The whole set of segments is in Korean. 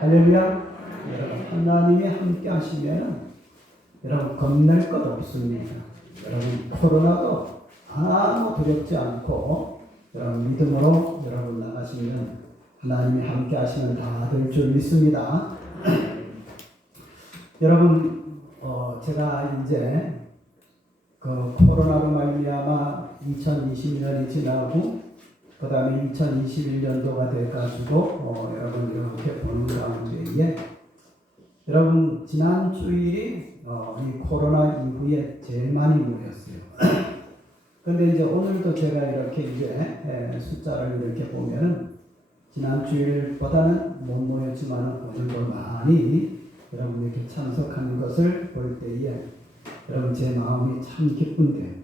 할렐루야. 여러분, 하나님이 함께 하시면 여러분 겁낼 것 없습니다. 여러분 코로나도 아무 두렵지 않고 여러분 믿음으로 여러분 나가시면 하나님이 함께 하시면 다 될 줄 믿습니다. 여러분 제가 이제 그 코로나로 말미암아 2020년이 지나고 그 다음에 2021년도가 돼가지고 여러분 이렇게 보는 가운데에 여러분 지난 주일이 이 코로나 이후에 제일 많이 모였어요. 근데 이제 오늘도 제가 이렇게 이제 숫자를 이렇게 보면은 지난 주일보다는 못 모였지만 오늘도 많이 여러분 이렇게 참석하는 것을 볼 때에 여러분 제 마음이 참 기쁜데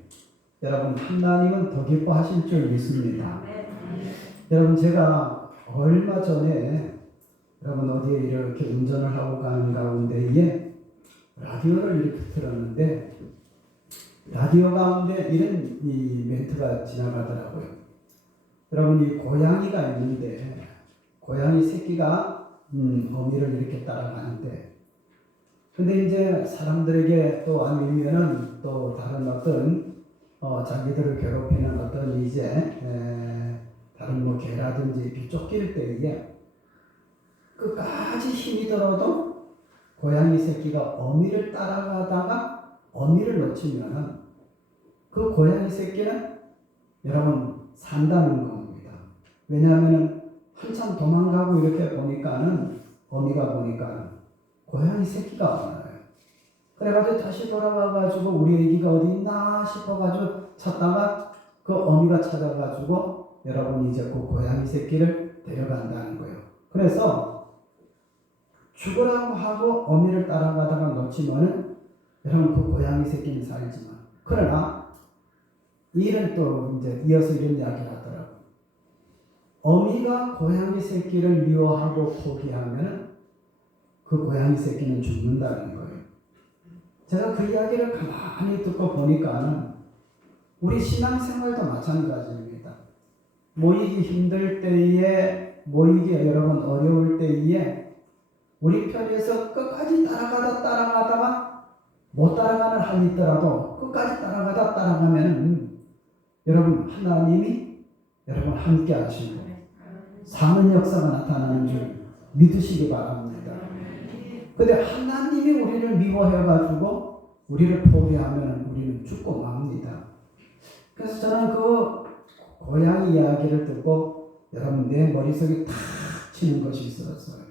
여러분 하나님은 더 기뻐하실 줄 믿습니다. 여러분 제가 얼마 전에 여러분 어디에 이렇게 운전을 하고 가는 가운데에 라디오를 이렇게 들었는데 라디오 가운데 이런 이 멘트가 지나가더라고요. 여러분 이 고양이가 있는데 고양이 새끼가 어미를 이렇게 따라가는데 근데 이제 사람들에게 또 아니면은 또 다른 어떤 자기들을 괴롭히는 어떤 이제 다른 뭐 개라든지 이렇게 쫓길 때에 끝까지 힘이 들어도 고양이 새끼가 어미를 따라가다가 어미를 놓치면은 그 고양이 새끼는 여러분 산다는 겁니다. 왜냐하면 한참 도망가고 이렇게 보니까는 어미가 보니까 고양이 새끼가 많아요. 그래가지고 다시 돌아가가지고 우리 애기가 어디 있나 싶어가지고 찾다가 그 어미가 찾아가지고 여러분 이제 그 고양이 새끼를 데려간다는 거예요. 그래서 죽으라고 하고 어미를 따라가다가 놓치면은 여러분 그 고양이 새끼는 살지만 그러나 이 일은 또 이제 이어서 이런 이야기를 하더라고요. 어미가 고양이 새끼를 미워하고 포기하면은 그 고양이 새끼는 죽는다는 거예요. 제가 그 이야기를 가만히 듣고 보니까는 우리 신앙생활도 마찬가지입니다. 모이기 힘들 때에 모이기 여러분 어려울 때에 우리 편에서 끝까지 따라가다가 못 따라가는 한이 있더라도 끝까지 따라가면 여러분 하나님이 여러분 함께 하시고 사는 역사가 나타나는 줄 믿으시기 바랍니다. 근데 하나님이 우리를 미워해가지고 우리를 포기하면 우리는 죽고 맙니다. 그래서 저는 그 고양이 이야기를 듣고 여러분 내 머릿속에 탁 치는 것이 있었어요.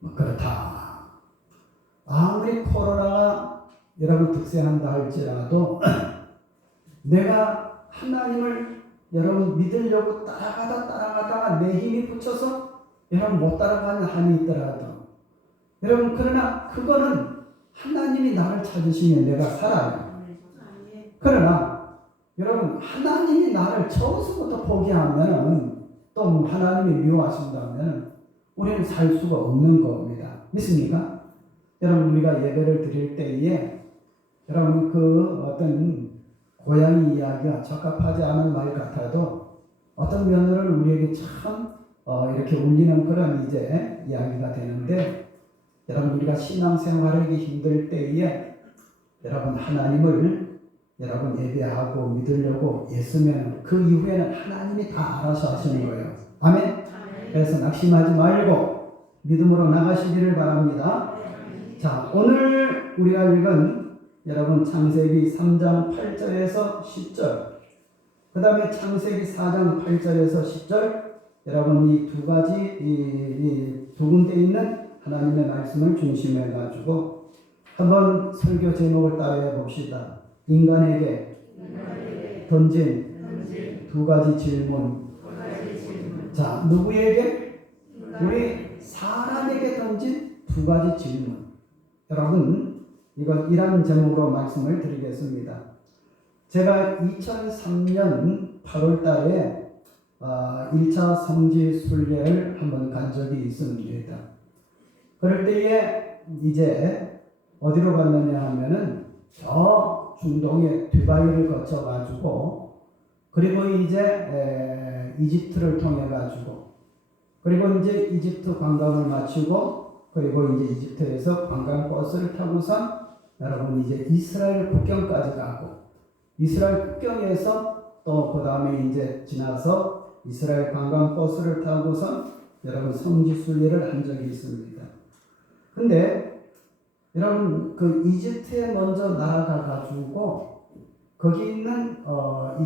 뭐 그렇다. 아무리 코로나가 여러분 득세한다 할지라도 내가 하나님을 여러분 믿으려고 따라가다가 내 힘이 붙여서 여러분 못 따라가는 한이 있더라도 여러분 그러나 그거는 하나님이 나를 찾으시면 내가 살아요. 그러나 여러분 하나님이 나를 처음부터 포기하면 또 하나님이 미워하신다면 우리는 살 수가 없는 겁니다. 믿습니까? 여러분 우리가 예배를 드릴 때에 여러분 그 어떤 고양이 이야기가 적합하지 않은 말 같아도 어떤 면으로는 우리에게 참 이렇게 울리는 그런 이제 이야기가 되는데 여러분 우리가 신앙생활하기 힘들 때에 여러분 하나님을 여러분 예배하고 믿으려고 애쓰면 그 이후에는 하나님이 다 알아서 하시는 거예요. 아멘. 그래서 낙심하지 말고 믿음으로 나가시기를 바랍니다. 자, 오늘 우리가 읽은 여러분 창세기 3장 8절에서 10절 그 다음에 창세기 4장 8절에서 10절 여러분 이 두 가지 이 두 군데 있는 하나님의 말씀을 중심해 가지고 한번 설교 제목을 따라해 봅시다. 인간에게 던진 두 가지 질문. 자, 누구에게? 우리 사람에게 던진 두 가지 질문. 여러분, 이런 제목으로 말씀을 드리겠습니다. 제가 2003년 8월 달에 1차 성지 순례를 한번 간 적이 있습니다. 그럴 때에 이제 어디로 갔느냐 하면은 저 중동의 두바이를 거쳐가지고 그리고 이제 이집트를 통해가지고 그리고 이제 이집트 관광을 마치고 그리고 이제 이집트에서 관광 버스를 타고선 여러분 이제 이스라엘 국경까지 가고 이스라엘 국경에서 또 그 다음에 이제 지나서 이스라엘 관광 버스를 타고선 여러분 성지 순례를 한 적이 있습니다. 근데 여러분 그 이집트에 먼저 날아가 가지고 거기 있는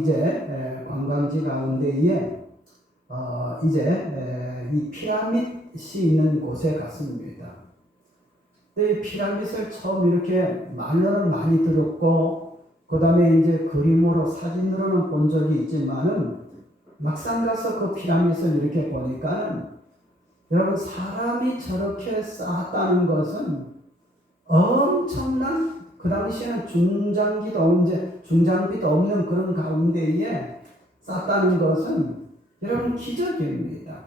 이제 관광지 가운데에 이제 이 피라밋이 있는 곳에 갔습니다. 이 피라밋을 처음 이렇게 말로는 많이 들었고 그 다음에 이제 그림으로 사진으로는 본 적이 있지만은 막상 가서 그 피라밋을 이렇게 보니까는 여러분 사람이 저렇게 쌓았다는 것은 엄청난 그 당시에는 중장비도 없는 그런 가운데에 쌓았다는 것은 여러분 기적입니다.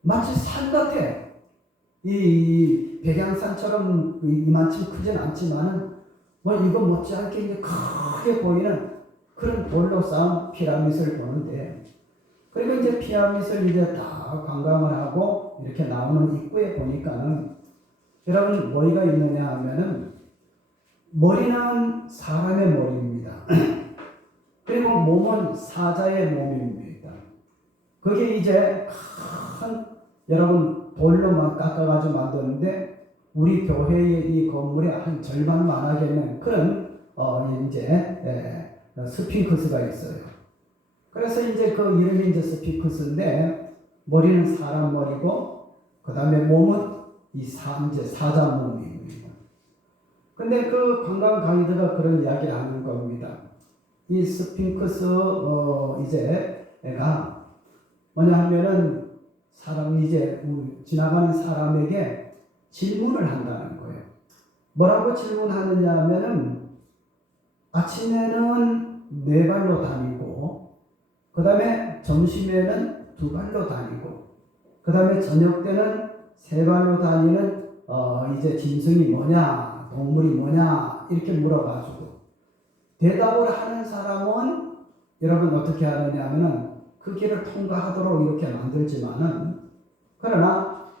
마치 산 같아. 이 백양산처럼 이만큼 크진 않지만은 뭐 이거 못지않게 이제 크게 보이는 그런 돌로 쌓은 피라밋을 보는데 그리고 이제 피라밋을 이제 다 관광을 하고 이렇게 나오는 입구에 보니까는 여러분 머리가 있느냐 하면은 머리는 사람의 머리입니다. 그리고 몸은 사자의 몸입니다. 그게 이제 큰 여러분 돌로만 깎아가지고 만드는데 우리 교회의 이 건물의 한 절반만 하겠는 그런 이제 스핑크스가 있어요. 그래서 이제 그 이름이 이제 스핑크스인데 머리는 사람 머리고 그 다음에 몸은 이제 사자 몸입니다. 근데 그 관광 가이드가 그런 이야기를 하는 겁니다. 이 스핑크스 이제가 뭐냐 하면은 사람 이제 지나가는 사람에게 질문을 한다는 거예요. 뭐라고 질문하느냐 하면은 아침에는 4발로 다니고 그 다음에 점심에는 2발로 다니고 그 다음에 저녁 때는 3발로 다니는 이제 짐승이 뭐냐 동물이 뭐냐 이렇게 물어가지고 대답을 하는 사람은 여러분 어떻게 하느냐 하면은 그 길을 통과하도록 이렇게 만들지만은 그러나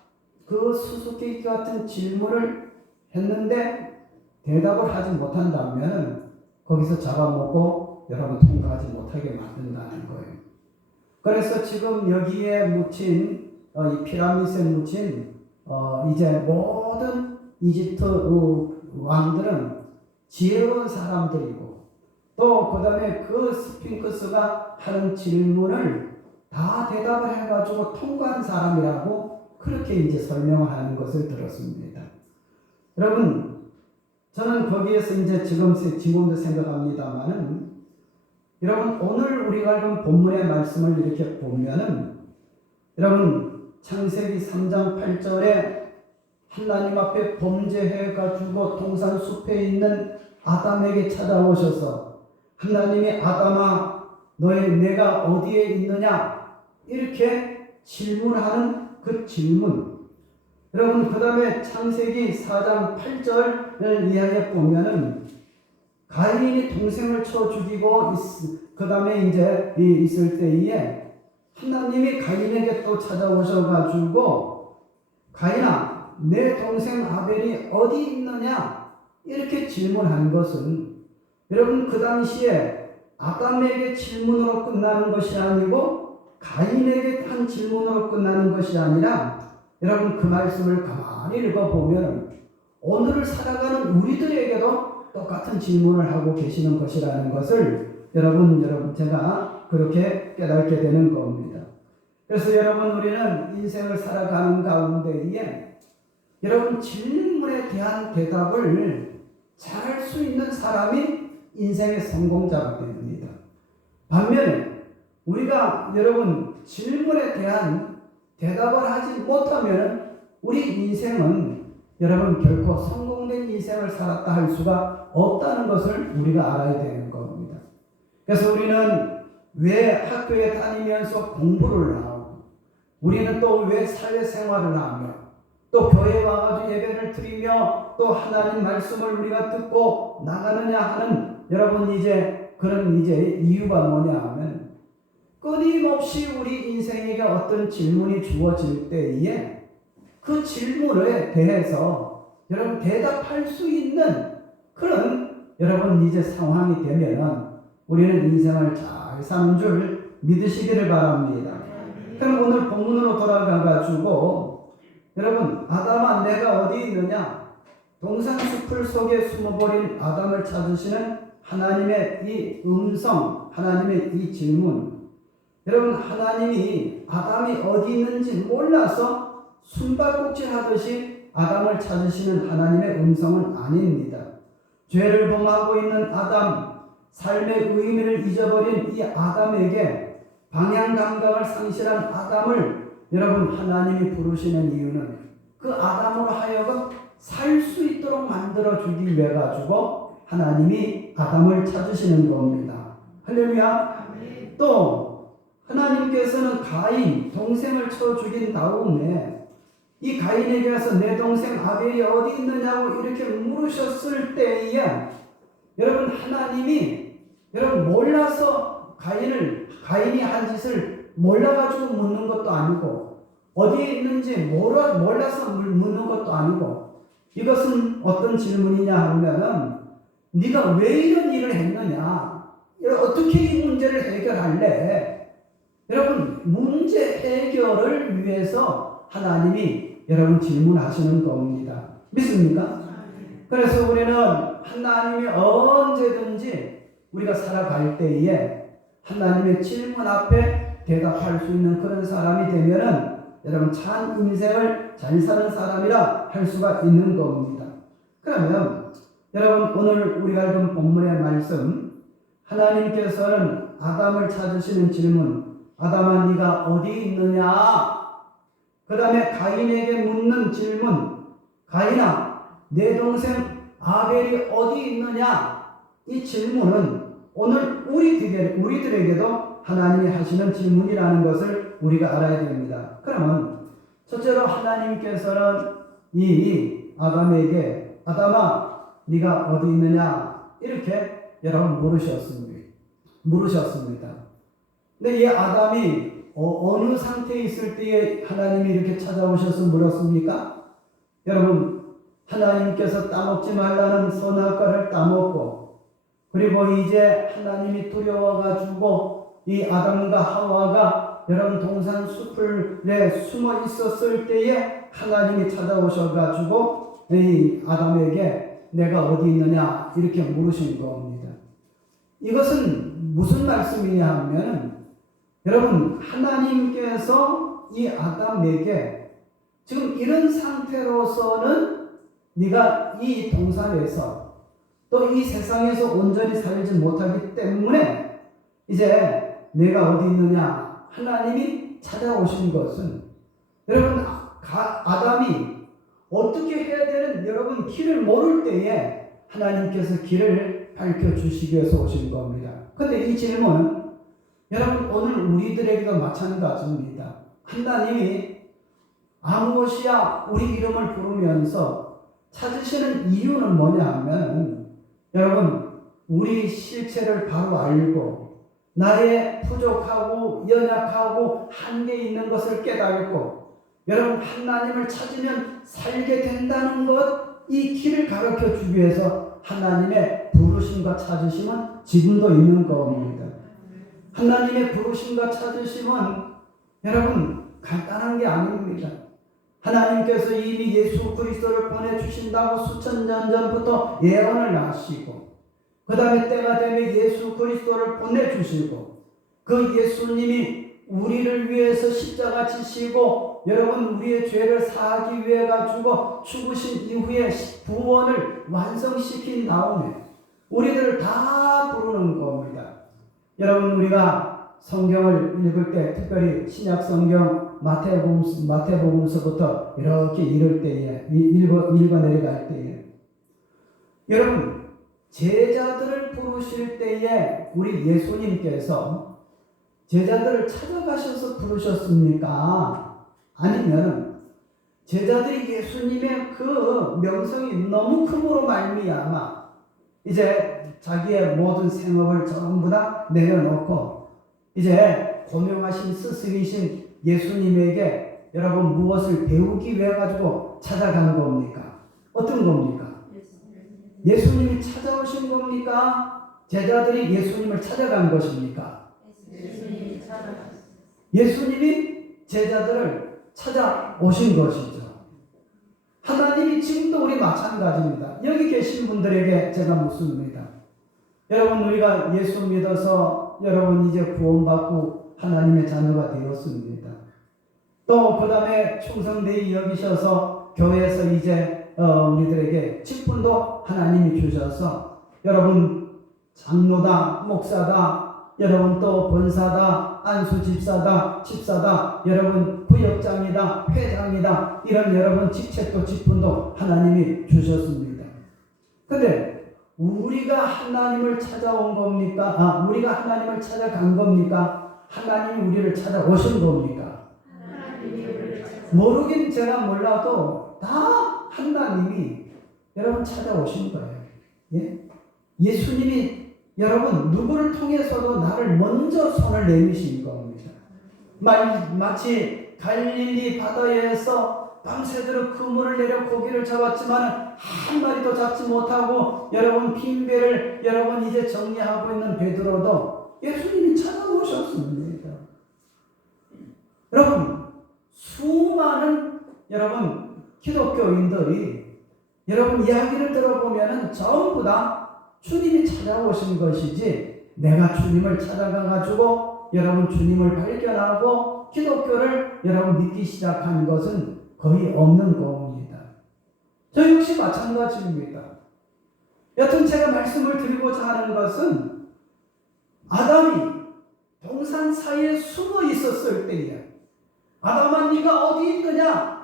그 수수께끼 같은 질문을 했는데 대답을 하지 못한다면 거기서 잡아먹고 여러분 통과하지 못하게 만든다는 거예요. 그래서 지금 여기에 묻힌 이 피라밋에 묻힌 이제 모든 이집트 왕들은 지혜로운 사람들이고 또 그 다음에 그 스핑크스가 하는 질문을 다 대답을 해가지고 통과한 사람이라고 그렇게 이제 설명하는 것을 들었습니다. 여러분, 저는 거기에서 이제 지금도 생각합니다만은, 여러분, 오늘 우리가 읽은 본문의 말씀을 이렇게 보면은, 여러분, 창세기 3장 8절에 하나님 앞에 범죄해가지고 동산 숲에 있는 아담에게 찾아오셔서, 하나님이 아담아, 내가 어디에 있느냐? 이렇게 질문하는 그 질문. 여러분 그 다음에 창세기 4장 8절을 이하에 보면은 가인이 동생을 쳐 죽이고 그 다음에 이제 있을 때에 하나님이 가인에게 또 찾아오셔가지고 가인아 내 동생 아벨이 어디 있느냐 이렇게 질문한 것은 여러분 그 당시에 아담에게 질문으로 끝나는 것이 아니고 가인에게 한 질문으로 끝나는 것이 아니라 여러분 그 말씀을 가만히 읽어보면 오늘을 살아가는 우리들에게도 똑같은 질문을 하고 계시는 것이라는 것을 여러분 제가 그렇게 깨닫게 되는 겁니다. 그래서 여러분 우리는 인생을 살아가는 가운데에 여러분 질문에 대한 대답을 잘할 수 있는 사람이 인생의 성공자가 됩니다. 반면에 우리가 여러분 질문에 대한 대답을 하지 못하면 우리 인생은 여러분 결코 성공된 인생을 살았다 할 수가 없다는 것을 우리가 알아야 되는 겁니다. 그래서 우리는 왜 학교에 다니면서 공부를 하고 우리는 또 왜 사회생활을 하며 또 교회에 와가지고 예배를 드리며 또 하나님 말씀을 우리가 듣고 나가느냐 하는 여러분 이제 그런 이제 이유가 뭐냐 하면 끊임없이 우리 인생에게 어떤 질문이 주어질 때에 그 질문에 대해서 여러분 대답할 수 있는 그런 여러분 이제 상황이 되면 우리는 인생을 잘 사는 줄 믿으시기를 바랍니다. 그럼 오늘 본문으로 돌아가 가지고 여러분 아담아 내가 어디 있느냐? 동산 숲을 속에 숨어버린 아담을 찾으시는 하나님의 이 음성, 하나님의 이 질문. 여러분 하나님이 아담이 어디 있는지 몰라서 숨바꼭질 하듯이 아담을 찾으시는 하나님의 음성은 아닙니다. 죄를 범하고 있는 아담, 삶의 의미를 잊어버린 이 아담에게 방향 감각을 상실한 아담을 여러분 하나님이 부르시는 이유는 그 아담으로 하여금 살 수 있도록 만들어 주기 위해 가지고 하나님이 아담을 찾으시는 겁니다. 할렐루야. 또 하나님께서는 가인 동생을 쳐 죽인 다음에 이 가인에게 와서 내 동생 아벨이 어디 있느냐고 이렇게 물으셨을 때에 여러분 하나님이 여러분 몰라서 가인이 한 짓을 몰라가지고 묻는 것도 아니고 어디에 있는지 몰라서 묻는 것도 아니고 이것은 어떤 질문이냐 하면은 네가 왜 이런 일을 했느냐, 어떻게 이 문제를 해결할래? 여러분 문제 해결을 위해서 하나님이 여러분 질문하시는 겁니다. 믿습니까? 그래서 우리는 하나님이 언제든지 우리가 살아갈 때에 하나님의 질문 앞에 대답할 수 있는 그런 사람이 되면은 여러분 참 인생을 잘 사는 사람이라 할 수가 있는 겁니다. 그러면 여러분 오늘 우리가 읽은 본문의 말씀, 하나님께서는 아담을 찾으시는 질문, 아담아 네가 어디 있느냐? 그 다음에 가인에게 묻는 질문, 가인아 내 동생 아벨이 어디 있느냐? 이 질문은 오늘 우리들에게도 하나님이 하시는 질문이라는 것을 우리가 알아야 됩니다. 그러면 첫째로 하나님께서는 이 아담에게 아담아 네가 어디 있느냐 이렇게 여러분 물으셨습니다. 근데 이 아담이 어느 상태에 있을 때에 하나님이 이렇게 찾아오셔서 물었습니까? 여러분 하나님께서 따먹지 말라는 선악과를 따먹고 그리고 이제 하나님이 두려워가지고 이 아담과 하와가 여러분 동산 숲에 숨어 있었을 때에 하나님이 찾아오셔가지고 이 아담에게 내가 어디 있느냐 이렇게 물으신 겁니다. 이것은 무슨 말씀이냐 하면 여러분 하나님께서 이 아담에게 지금 이런 상태로서는 네가 이 동산에서 또 이 세상에서 온전히 살지 못하기 때문에 이제 내가 어디 있느냐 하나님이 찾아오신 것은 여러분 아담이 어떻게 해야 되는 여러분 길을 모를 때에 하나님께서 길을 밝혀주시기 위해서 오신 겁니다. 그런데 이 질문은 여러분 오늘 우리들에게도 마찬가지입니다. 하나님이 아무것이야 우리 이름을 부르면서 찾으시는 이유는 뭐냐 하면 여러분 우리 실체를 바로 알고 나의 부족하고 연약하고 한계 있는 것을 깨닫고 여러분 하나님을 찾으면 살게 된다는 것, 이 길을 가르쳐 주기 위해서 하나님의 부르심과 찾으심은 지금도 있는 겁니다. 하나님의 부르심과 찾으심은 여러분 간단한 게 아닙니다. 하나님께서 이미 예수 그리스도를 보내주신다고 수천 년 전부터 예언을 하시고 그 다음에 때가 되면 예수 그리스도를 보내주시고 그 예수님이 우리를 위해서 십자가 지시고 여러분 우리의 죄를 사하기 위해 가지고 죽으신 이후에 구원을 완성시킨 다음에 우리들을 다 부르는 겁니다. 여러분 우리가 성경을 읽을 때 특별히 신약 성경 마태복음서부터 이렇게 읽어 내려갈 때에 여러분 제자들을 부르실 때에 우리 예수님께서 제자들을 찾아가셔서 부르셨습니까? 아니면 제자들이 예수님의 그 명성이 너무 크므로 말미암아 이제 자기의 모든 생업을 전부 다 내려놓고 이제 고명하신 스승이신 예수님에게 여러분 무엇을 배우기 위해 가지고 찾아간 겁니까? 어떤 겁니까? 예수님이 찾아오신 겁니까? 제자들이 예수님을 찾아간 것입니까? 예수님이 제자들을 찾아오신 것이죠. 하나님이 지금도 우리 마찬가지입니다. 여기 계신 분들에게 제가 묻습니다. 여러분, 우리가 예수 믿어서 여러분 이제 구원받고 하나님의 자녀가 되었습니다. 또 그 다음에 충성되이 여기셔서 교회에서 이제 우리들에게 직분도 하나님이 주셔서 여러분 장로다, 목사다, 여러분 또 권사다, 안수집사다, 집사다, 여러분 구역장이다, 회장이다, 이런 여러분 직책도 직분도 하나님이 주셨습니다. 근데 우리가 하나님을 찾아온 겁니까? 우리가 하나님을 찾아간 겁니까? 하나님이 우리를 찾아오신 겁니까? 모르긴 제가 몰라도 다 하나님이 여러분 찾아오신 거예요. 예? 예수님이 여러분 누구를 통해서도 나를 먼저 손을 내미신 겁니다. 마치 갈릴리 바다에서 밤새도록 그물을 내려 고기를 잡았지만 한 마리도 잡지 못하고 여러분 빈배를 여러분 이제 정리하고 있는 베드로도 예수님이 찾아오셨습니다. 여러분 수많은 여러분 기독교인들이 여러분 이야기를 들어보면 전부 다 주님이 찾아오신 것이지 내가 주님을 찾아가가지고 여러분 주님을 발견하고 기독교를 여러분 믿기 시작한 것은 거의 없는 겁니다. 저 역시 마찬가지입니다. 여튼 제가 말씀을 드리고자 하는 것은 아담이 동산 사이에 숨어 있었을 때에 아담아 네가 어디 있느냐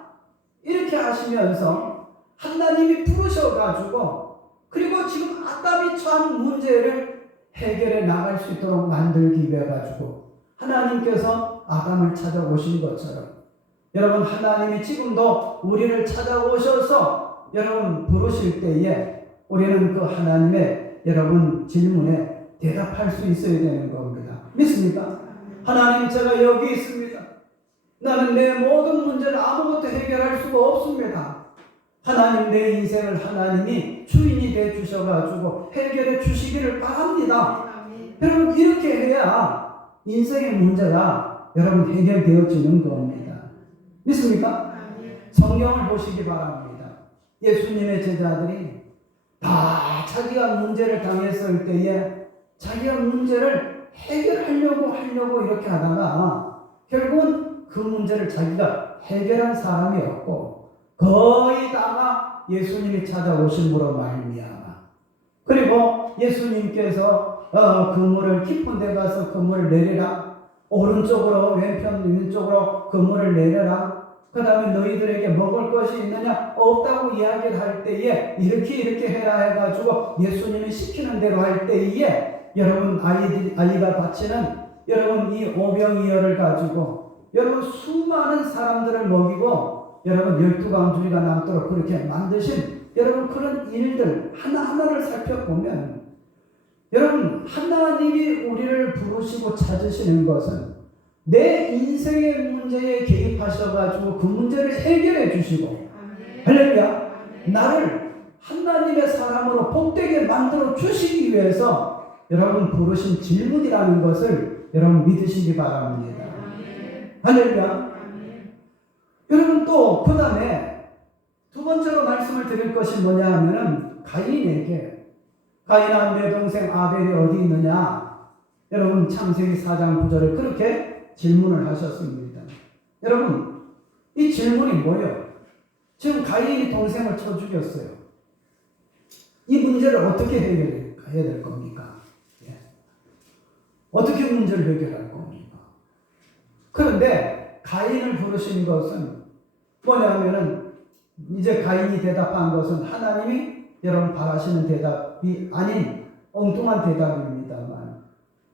이렇게 하시면서 하나님이 부르셔가지고 그리고 지금 아담이 처한 문제를 해결해 나갈 수 있도록 만들기 위해 가지고 하나님께서 아담을 찾아오신 것처럼 여러분 하나님이 지금도 우리를 찾아오셔서 여러분 부르실 때에 우리는 그 하나님의 여러분 질문에 대답할 수 있어야 되는 겁니다. 믿습니까? 하나님 제가 여기 있습니다. 나는 내 모든 문제를 아무것도 해결할 수가 없습니다. 하나님 내 인생을 하나님이 주인이 돼 주셔가지고 해결해 주시기를 바랍니다. 여러분 이렇게 해야 인생의 문제가 여러분 해결되어지는 겁니다. 믿습니까? 성경을 보시기 바랍니다. 예수님의 제자들이 다 자기가 문제를 당했을 때에 자기가 문제를 하려고 이렇게 하다가 결국은 그 문제를 자기가 해결한 사람이 없고 거의 다가 예수님이 찾아오심으로 말미암아 그리고 예수님께서 그물을 깊은 데 가서 그물을 내려라 오른쪽으로 왼쪽으로 그물을 내려라 그 다음에 너희들에게 먹을 것이 있느냐 없다고 이야기를 할 때에 이렇게 해라 해가지고 예수님이 시키는 대로 할 때에 여러분 아이가 다치는 여러분 이 오병이어를 가지고 여러분 수많은 사람들을 먹이고 여러분 12광주리가 남도록 그렇게 만드신 여러분 그런 일들 하나하나를 살펴보면 여러분 하나님이 우리를 부르시고 찾으시는 것은 내 인생의 문제에 개입하셔가지고 그 문제를 해결해 주시고 할렐루야 나를 하나님의 사람으로 복되게 만들어 주시기 위해서 여러분 부르신 질문이라는 것을 여러분 믿으시기 바랍니다. 할렐루야. 여러분 또 그 다음에 두 번째로 말씀을 드릴 것이 뭐냐 하면은 가인에게 가인아 내 동생 아벨이 어디 있느냐 여러분 창세기 4장 9절에 그렇게 질문을 하셨습니다. 여러분 이 질문이 뭐예요? 지금 가인이 동생을 쳐 죽였어요. 이 문제를 어떻게 해결해야 될 겁니까? 예. 어떻게 문제를 해결할 겁니까? 그런데 가인을 부르신 것은 뭐냐면은 이제 가인이 대답한 것은 하나님이 여러분 바라시는 대답이 아닌 엉뚱한 대답입니다만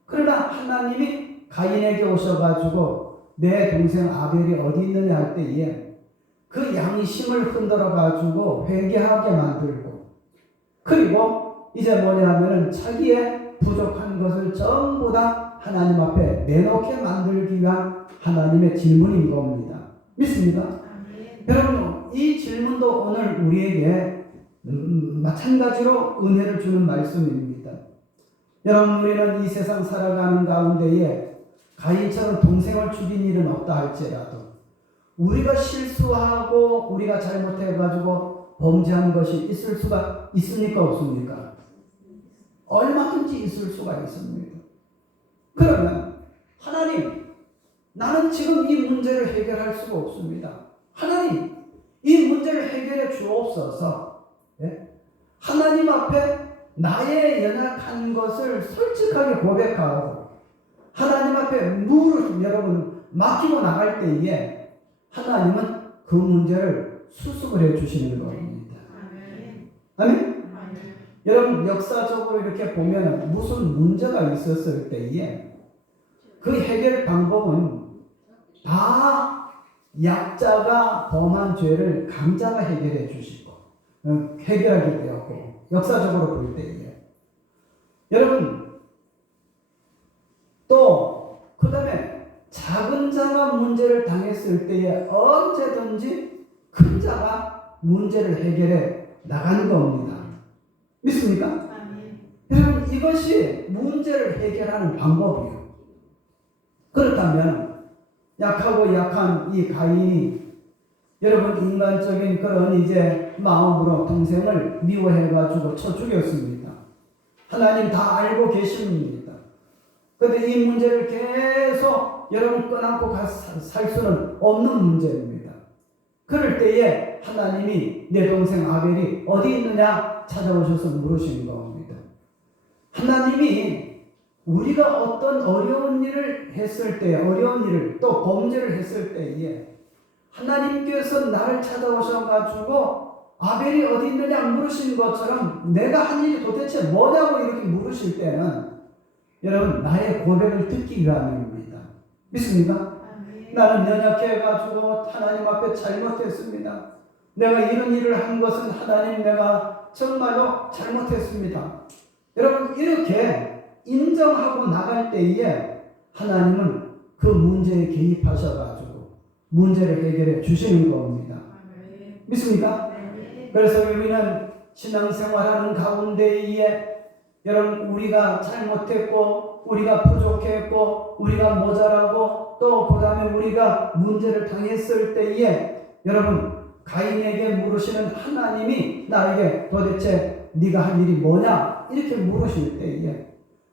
그러나 하나님이 가인에게 오셔가지고 내 동생 아벨이 어디 있느냐 할 때에 그 양심을 흔들어가지고 회개하게 만들고 그리고 이제 뭐냐면은 자기의 부족한 것을 전부 다 하나님 앞에 내놓게 만들기 위한 하나님의 질문인 겁니다. 믿습니까? 여러분, 이 질문도 오늘 우리에게 마찬가지로 은혜를 주는 말씀입니다. 여러분, 우리는 이 세상 살아가는 가운데에 가인처럼 동생을 죽인 일은 없다 할지라도 우리가 실수하고 우리가 잘못해가지고 범죄한 것이 있을 수가 있습니까? 없습니까? 얼마든지 있을 수가 있습니다. 그러면 하나님, 나는 지금 이 문제를 해결할 수가 없습니다. 하나님, 이 문제를 해결해 주옵소서. 네? 하나님 앞에 나의 연약한 것을 솔직하게 고백하고 하나님 앞에 여러분 맡기고 나갈 때에 하나님은 그 문제를 수습을 해 주시는 겁니다. 아멘? 여러분, 역사적으로 이렇게 보면 무슨 문제가 있었을 때에 그 해결 방법은 다 약자가 범한 죄를 강자가 해결해 주시고 해결하게 되었고, 역사적으로 볼 때에 여러분, 또 그 다음에 작은 자가 문제를 당했을 때에 언제든지 큰 자가 문제를 해결해 나가는 겁니다. 믿습니까? 여러분, 이것이 문제를 해결하는 방법이에요. 그렇다면 약하고 약한 이 가인이 여러분 인간적인 그런 이제 마음으로 동생을 미워해가지고 쳐 죽였습니다. 하나님 다 알고 계십니다. 그런데 이 문제를 계속 여러분 끊고 살 수는 없는 문제입니다. 그럴 때에 하나님이 내 동생 아벨이 어디 있느냐 찾아오셔서 물으신 겁니다. 하나님이 우리가 어떤 어려운 일을 했을 때, 어려운 일을 또 범죄를 했을 때에 하나님께서 나를 찾아오셔가지고 아벨이 어디 있느냐 물으신 것처럼 내가 한 일이 도대체 뭐냐고 이렇게 물으실 때는 여러분 나의 고백을 듣기 위함입니다. 믿습니까? 나는 연약해가지고 하나님 앞에 잘못했습니다. 내가 이런 일을 한 것은 하나님 내가 정말로 잘못했습니다. 여러분 이렇게 인정하고 나갈 때에 하나님은 그 문제에 개입하셔가지고 문제를 해결해 주시는 겁니다. 믿습니까? 그래서 우리는 신앙생활하는 가운데에 여러분 우리가 잘못했고 우리가 부족했고 우리가 모자라고 또 그 다음에 우리가 문제를 당했을 때에 여러분 가인에게 물으시는 하나님이 나에게 도대체 네가 한 일이 뭐냐 이렇게 물으실 때에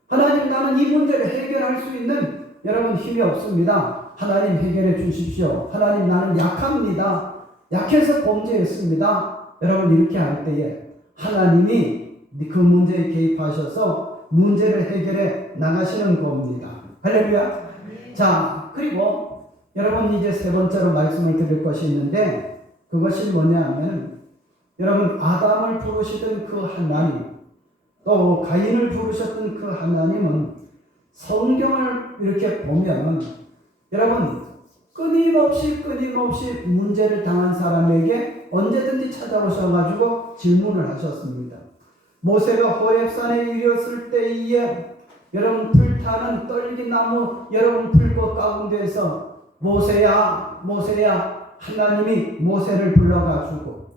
하나님 나는 이 문제를 해결할 수 있는 여러분 힘이 없습니다. 하나님 해결해 주십시오. 하나님 나는 약합니다. 약해서 범죄했습니다. 여러분 이렇게 할 때에 하나님이 그 문제에 개입하셔서 문제를 해결해 나가시는 겁니다. 할렐루야. 자, 그리고 여러분 이제 세 번째로 말씀을 드릴 것이 있는데 그것이 뭐냐 하면 여러분 아담을 부르시던 그 하나님 또 가인을 부르셨던 그 하나님은 성경을 이렇게 보면 여러분 끊임없이 문제를 당한 사람에게 언제든지 찾아오셔가지고 질문을 하셨습니다. 모세가 호렙산에 이르렀을 때에 여러분 불타는 떨기나무 여러분 불꽃 가운데서 모세야 하나님이 모세를 불러가지고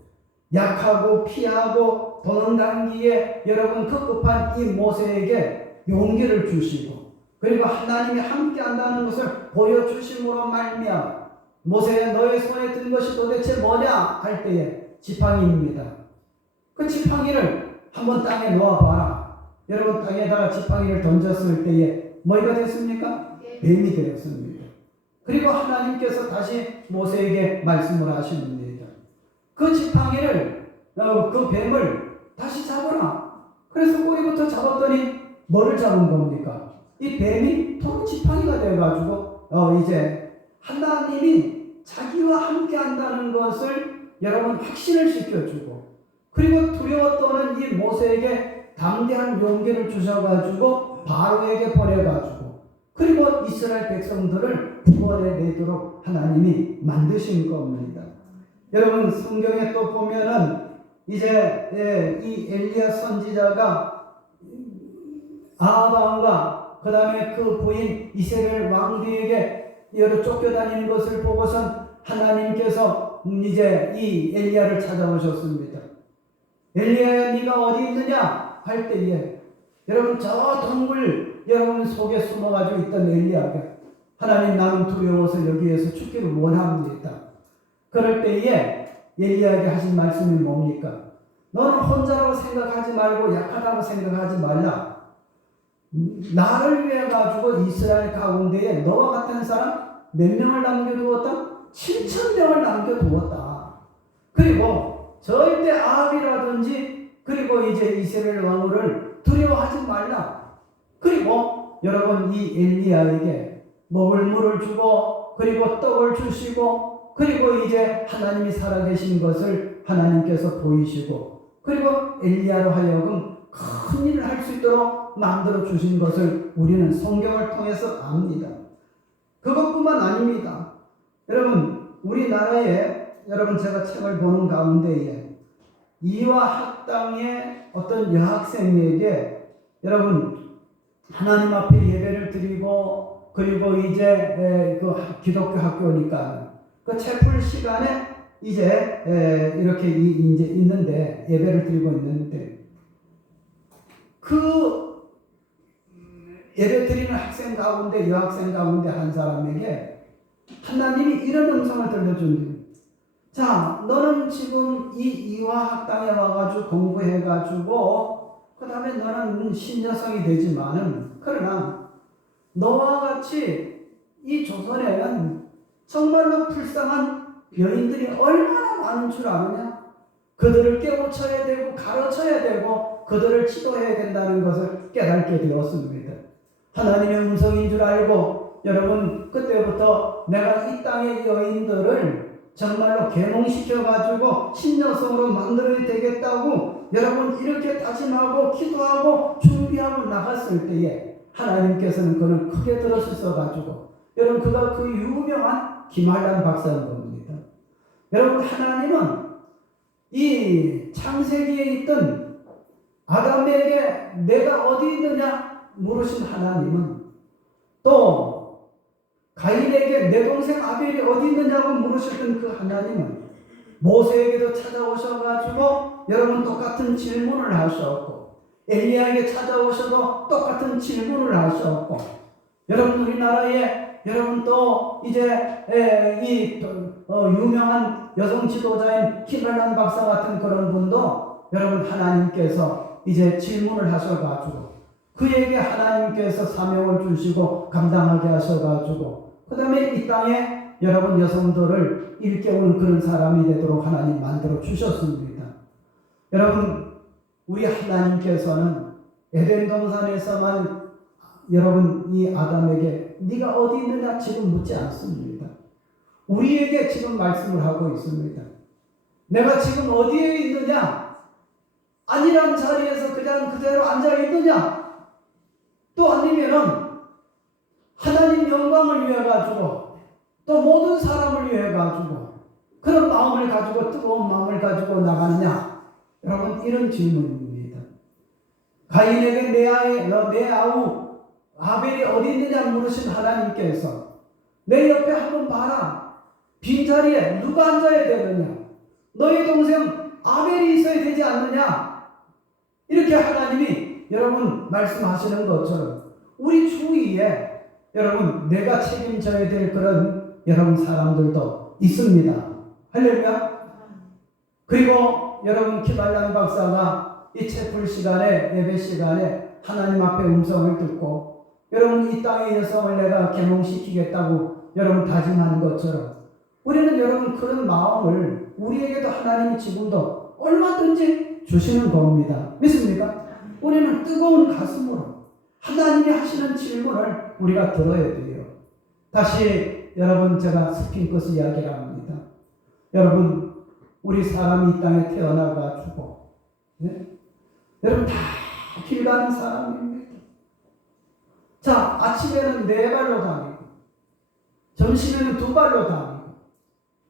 약하고 피하고 도는 단기에 여러분 급급한 이 모세에게 용기를 주시고 그리고 하나님이 함께 한다는 것을 보여주심으로 말미암아 모세야 너의 손에 든 것이 도대체 뭐냐 할 때에 지팡이입니다. 그 지팡이를 한번 땅에 놓아봐라. 여러분 땅에다가 지팡이를 던졌을 때에 뭐가 됐습니까? 뱀이 되었습니다. 그리고 하나님께서 다시 모세에게 말씀을 하십니다. 그 지팡이를 그 뱀을 다시 잡아라. 그래서 꼬리부터 잡았더니 뭐를 잡은 겁니까? 이 뱀이 도로 지팡이가 되어가지고 이제 하나님이 자기와 함께 한다는 것을 여러분 확신을 시켜주고 그리고 두려워 떠는 이 모세에게 담대한 용기를 주셔가지고 바로에게 보내가지고 그리고 이스라엘 백성들을 구원해 내도록 하나님이 만드신 겁니다. 여러분 성경에 또 보면은 이제 이 엘리야 선지자가 아합왕과 그 다음에 그 부인 이세벨 왕비에게 여러 쫓겨다니는 것을 보고선 하나님께서 이제 이 엘리야를 찾아오셨습니다. 엘리야야 네가 어디 있느냐 할 때에 여러분 저 동굴 여러분 속에 숨어가지고 있던 엘리야가 하나님 나는 두려워서 여기에서 죽기를 원합니다. 그럴 때에 엘리야에게 하신 말씀이 뭡니까? 너는 혼자라고 생각하지 말고 약하다고 생각하지 말라. 나를 위해 가지고 이스라엘 가운데에 너와 같은 사람 몇 명을 남겨두었다? 7,000명을 남겨두었다. 그리고 절대 아합이라든지 그리고 이제 이스라엘 왕을 두려워하지 말라. 그리고 여러분 이 엘리야에게 먹을 물을 주고 그리고 떡을 주시고 그리고 이제 하나님이 살아계신 것을 하나님께서 보이시고 그리고 엘리야로 하여금 큰 일을 할 수 있도록 만들어 주신 것을 우리는 성경을 통해서 압니다. 그것뿐만 아닙니다. 여러분 우리나라에 여러분 제가 책을 보는 가운데에 이화 학당의 어떤 여학생에게 여러분 하나님 앞에 예배를 드리고 그리고 이제 그 기독교 학교니까 그 채플 시간에 이제 이렇게 이제 있는데 예배를 드리고 있는데 그 예배 드리는 학생 가운데 여학생 가운데 한 사람에게 하나님이 이런 음성을 들려준대요. 자, 너는 지금 이 이화학당에 와가지고 공부해가지고 그 다음에 너는 신여성이 되지만은 그러나 너와 같이 이 조선에는 정말로 불쌍한 여인들이 얼마나 많은 줄 아느냐? 그들을 깨우쳐야 되고 가르쳐야 되고 그들을 지도해야 된다는 것을 깨닫게 되었습니다. 하나님의 음성인 줄 알고 여러분 그때부터 내가 이 땅의 여인들을 정말로 계몽시켜가지고 신여성으로 만들어야 되겠다고 여러분 이렇게 다짐하고 기도하고 준비하고 나갔을 때에 하나님께서는 그는 크게 들어서셔가지고 여러분 그가 그 유명한 김한란 박사인 겁니다. 여러분 하나님은 이 창세기에 있던 아담에게 내가 어디 있느냐 물으신 하나님은 또 가인에게 내 동생 아벨이 어디 있느냐고 물으셨던 그 하나님은 모세에게도 찾아오셔가지고 여러분 똑같은 질문을 하셨고 엘리야에게 찾아오셔도 똑같은 질문을 하셨고 여러분 우리나라에 여러분 또 이제 이 유명한 여성 지도자인 김한란 박사 같은 그런 분도 여러분 하나님께서 이제 질문을 하셔가지고 그에게 하나님께서 사명을 주시고 감당하게 하셔가지고 그 다음에 이 땅에 여러분 여성들을 일깨우는 그런 사람이 되도록 하나님 만들어 주셨습니다. 여러분 우리 하나님께서는 에덴 동산에서만 여러분 이 아담에게 네가 어디 있느냐 지금 묻지 않습니다. 우리에게 지금 말씀을 하고 있습니다. 내가 지금 어디에 있느냐? 아니란 자리에서 그냥 그대로 앉아 있느냐? 또 아니면은 하나님 영광을 위해 가지고 또 모든 사람을 위해 가지고 그런 마음을 가지고 뜨거운 마음을 가지고 나가느냐? 여러분 이런 질문입니다. 가인에게 내 아우 아벨이 어디 있느냐 물으신 하나님께서 내 옆에 한번 봐라. 빈자리에 누가 앉아야 되느냐? 너희 동생 아벨이 있어야 되지 않느냐? 이렇게 하나님이 여러분 말씀하시는 것처럼 우리 주위에 여러분 내가 책임져야 될 그런 여러분 사람들도 있습니다. 할렐루야. 그리고 여러분 김한란 박사가 이 채플 시간에 예배 시간에 하나님 앞에 음성을 듣고 여러분 이 땅의 여성을 내가 계몽시키겠다고 여러분 다짐하는 것처럼 우리는 여러분 그런 마음을 우리에게도 하나님이 지금도 얼마든지 주시는 겁니다. 믿습니까? 우리는 뜨거운 가슴으로 하나님이 하시는 질문을 우리가 들어야 돼요. 다시 여러분 제가 스핑크스 이야기를 합니다. 여러분 우리 사람이 이 땅에 태어나가지고 여러분 다 길 가는 사람입니다. 자, 아침에는 4발로 다니고 점심에는 2발로 다니고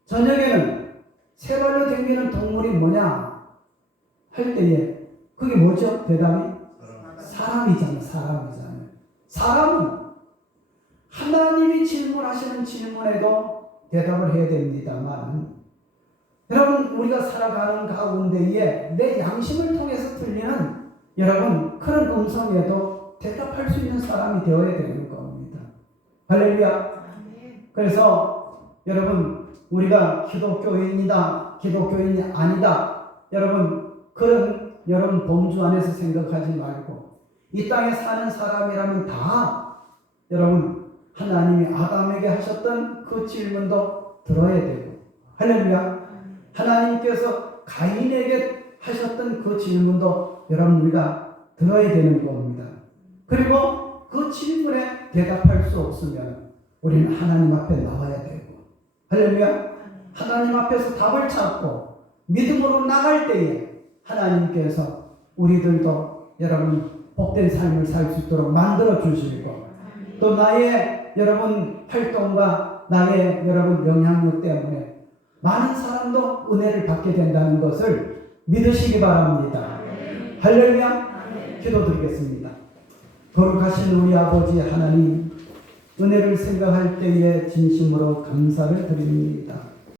저녁에는 3발로 다니는 동물이 뭐냐 할 때에 그게 뭐죠? 대답이? 사람이잖아요. 사람은 하나님이 질문하시는 질문에도 대답을 해야 됩니다만, 여러분, 우리가 살아가는 가운데에 내 양심을 통해서 들리는 여러분 그런 음성에도 대답할 수 있는 사람이 되어야 되는 겁니다. 할렐루야. 그래서 여러분, 우리가 기독교인이다, 기독교인이 아니다, 여러분 그런 여러분 범주 안에서 생각하지 말고, 이 땅에 사는 사람이라면 다 여러분 하나님이 아담에게 하셨던 그 질문도 들어야 되고, 할렐루야. 하나님께서 가인에게 하셨던 그 질문도 여러분 우리가 들어야 되는 겁니다. 그리고 그 질문에 대답할 수 없으면 우리는 하나님 앞에 나와야 되고, 할렐루야. 하나님 앞에서 답을 찾고 믿음으로 나갈 때에 하나님께서 우리들도 여러분 복된 삶을 살 수 있도록 만들어 주시고, 또 나의 여러분 활동과 나의 여러분 영향력 때문에 많은 사람도 은혜를 받게 된다는 것을 믿으시기 바랍니다. 할렐루야. 기도드리겠습니다. 거룩하신 우리 아버지 하나님, 은혜를 생각할 때에 진심으로 감사를 드립니다.